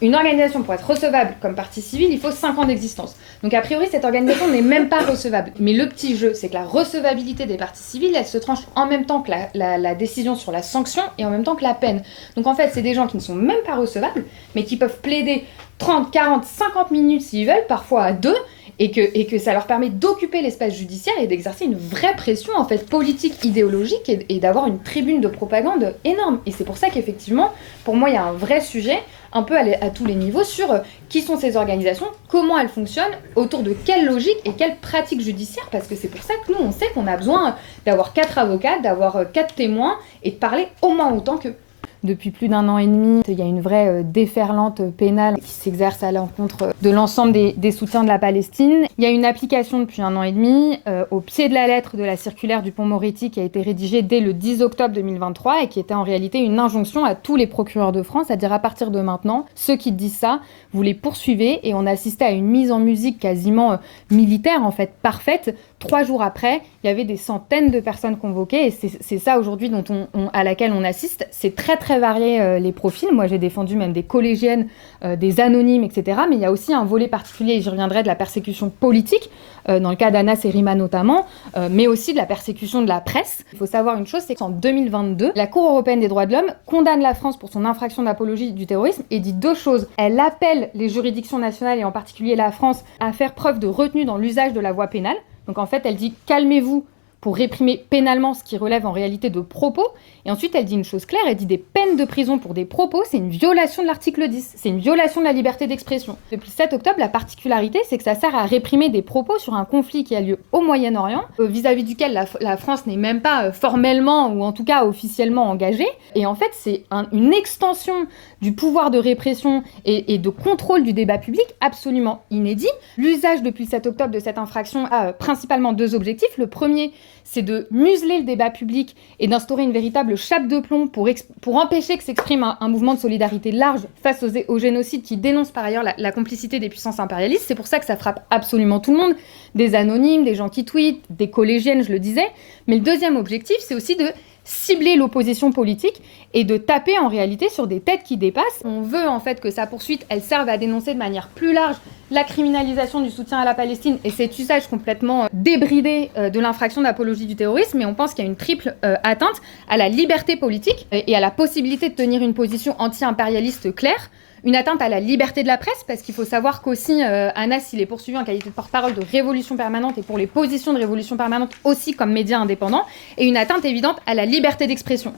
Une organisation, pour être recevable comme partie civile, il faut 5 ans d'existence. Donc a priori, cette organisation n'est même pas recevable. Mais le petit jeu, c'est que la recevabilité des parties civiles, elle se tranche en même temps que la décision sur la sanction et en même temps que la peine. Donc en fait, c'est des gens qui ne sont même pas recevables, mais qui peuvent plaider 30, 40, 50 minutes s'ils veulent, parfois à deux, et que ça leur permet d'occuper l'espace judiciaire et d'exercer une vraie pression en fait politique, idéologique et d'avoir une tribune de propagande énorme. Et c'est pour ça qu'effectivement, pour moi, il y a un vrai sujet, un peu à tous les niveaux, sur qui sont ces organisations, comment elles fonctionnent, autour de quelle logique et quelle pratique judiciaire, parce que c'est pour ça que nous, on sait qu'on a besoin d'avoir 4 avocats, d'avoir 4 témoins et de parler au moins autant qu'eux. Depuis plus d'1 an et demi, il y a une vraie déferlante pénale qui s'exerce à l'encontre de l'ensemble des soutiens de la Palestine. Il y a une application depuis 1 an et demi, au pied de la lettre de la circulaire Dupond-Moretti qui a été rédigée dès le 10 octobre 2023 et qui était en réalité une injonction à tous les procureurs de France, c'est-à-dire à partir de maintenant, ceux qui disent ça, vous les poursuivez. Et on assistait à une mise en musique quasiment militaire, en fait, parfaite. 3 jours après, il y avait des centaines de personnes convoquées et c'est ça aujourd'hui à laquelle on assiste. C'est très très varié les profils. Moi j'ai défendu même des collégiennes, des anonymes, etc. Mais il y a aussi un volet particulier, et j'y reviendrai, de la persécution politique, dans le cas d'Anas et Rima notamment, mais aussi de la persécution de la presse. Il faut savoir une chose, c'est qu'en 2022, la Cour européenne des droits de l'homme condamne la France pour son infraction d'apologie du terrorisme et dit 2 choses. Elle appelle les juridictions nationales et en particulier la France à faire preuve de retenue dans l'usage de la voie pénale. Donc en fait, elle dit « calmez-vous » pour réprimer pénalement ce qui relève en réalité de propos. Et ensuite, elle dit une chose claire, elle dit des peines de prison pour des propos, c'est une violation de l'article 10, c'est une violation de la liberté d'expression. Depuis le 7 octobre, la particularité, c'est que ça sert à réprimer des propos sur un conflit qui a lieu au Moyen-Orient, vis-à-vis duquel la France n'est même pas formellement, ou en tout cas officiellement engagée. Et en fait, c'est une extension du pouvoir de répression et de contrôle du débat public absolument inédit. L'usage depuis le 7 octobre de cette infraction a principalement 2 objectifs. Le premier, c'est de museler le débat public et d'instaurer une véritable chape de plomb pour empêcher que s'exprime un mouvement de solidarité large face au génocide qui dénonce par ailleurs la complicité des puissances impérialistes. C'est pour ça que ça frappe absolument tout le monde, des anonymes, des gens qui tweetent, des collégiennes, je le disais. Mais le deuxième objectif, c'est aussi de cibler l'opposition politique et de taper en réalité sur des têtes qui dépassent. On veut en fait que sa poursuite, elle serve à dénoncer de manière plus large la criminalisation du soutien à la Palestine et cet usage complètement débridé de l'infraction d'apologie du terrorisme, mais on pense qu'il y a une triple atteinte à la liberté politique et à la possibilité de tenir une position anti-impérialiste claire. Une atteinte à la liberté de la presse, parce qu'il faut savoir qu'aussi Anas, il est poursuivi en qualité de porte-parole de Révolution Permanente et pour les positions de Révolution Permanente aussi comme média indépendant, et une atteinte évidente à la liberté d'expression.